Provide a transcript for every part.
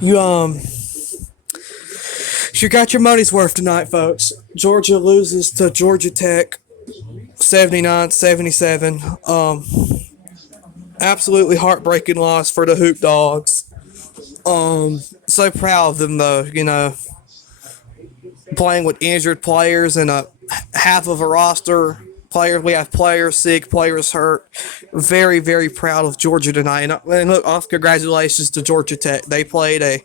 You you got your money's worth tonight, folks. Georgia loses to Georgia Tech 79-77. Absolutely heartbreaking loss for the Hoop Dogs. So proud of them though, playing with injured players and a half of a roster. We have players sick, players hurt. Very, very proud of Georgia tonight. And look, off congratulations to Georgia Tech. They played a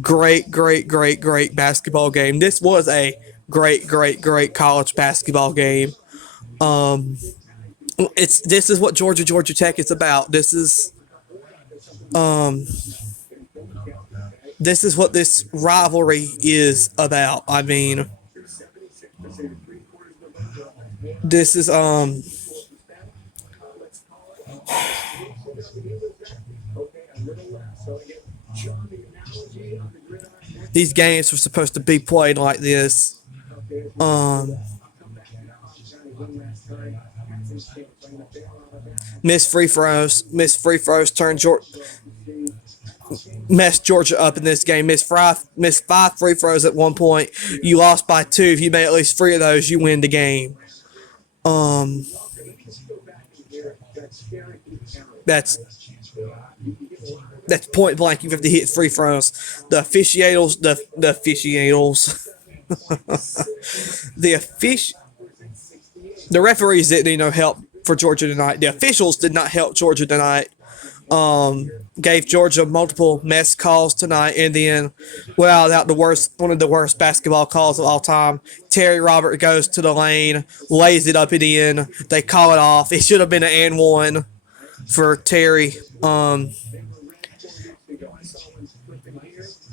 great, great, great, great basketball game. This was a great, great, great college basketball game. This is what Georgia Tech is about. This is what this rivalry is about. I mean, this is these games were supposed to be played like this. Missed free throws messed Georgia up in this game. Missed five free throws at one point. You lost by 2. If you made at least 3 of those, you win the game. That's point blank. You have to hit free throws. The referees didn't help for Georgia tonight. The officials did not help Georgia tonight. Gave Georgia multiple mess calls tonight, and then, one of the worst basketball calls of all time. Terry Robert goes to the lane, lays it up and in. They call it off. It should have been an and one for Terry.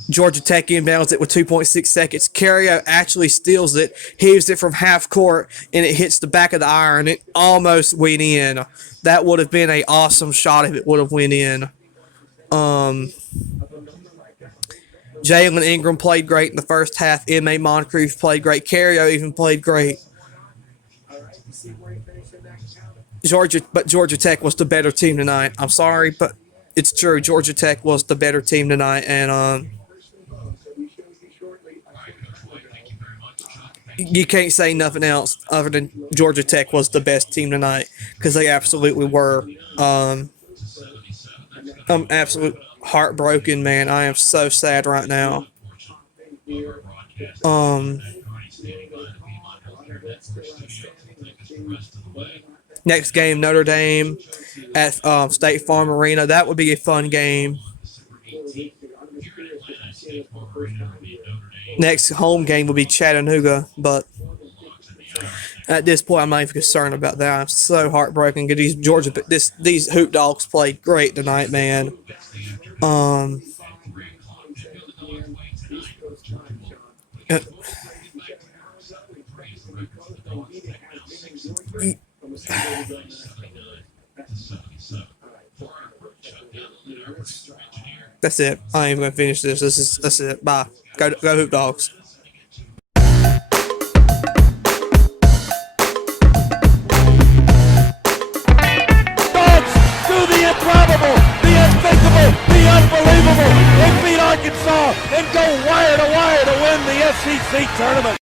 Georgia Tech inbounds it with 2.6 seconds. Carrio actually steals it, heaves it from half court, and it hits the back of the iron. It almost went in. That would have been an awesome shot if it would have went in. Jalen Ingram played great in the first half. M.A. Moncrief played great. Carrio even played great. Georgia Tech was the better team tonight. I'm sorry, but it's true. Georgia Tech was the better team tonight, and you can't say nothing else other than Georgia Tech was the best team tonight, because they absolutely were. I'm absolutely heartbroken, man. I am so sad right now. Next game, Notre Dame at State Farm Arena. That would be a fun game. Next home game will be Chattanooga, but at this point, I'm not even concerned about that. I'm so heartbroken because these Hoop Dogs played great tonight, man. That's it. I ain't even gonna finish this. That's it. Bye. Go Hoop Dogs. Dogs do the improbable, the unthinkable, the unbelievable. They beat Arkansas and go wire to wire to win the SEC tournament.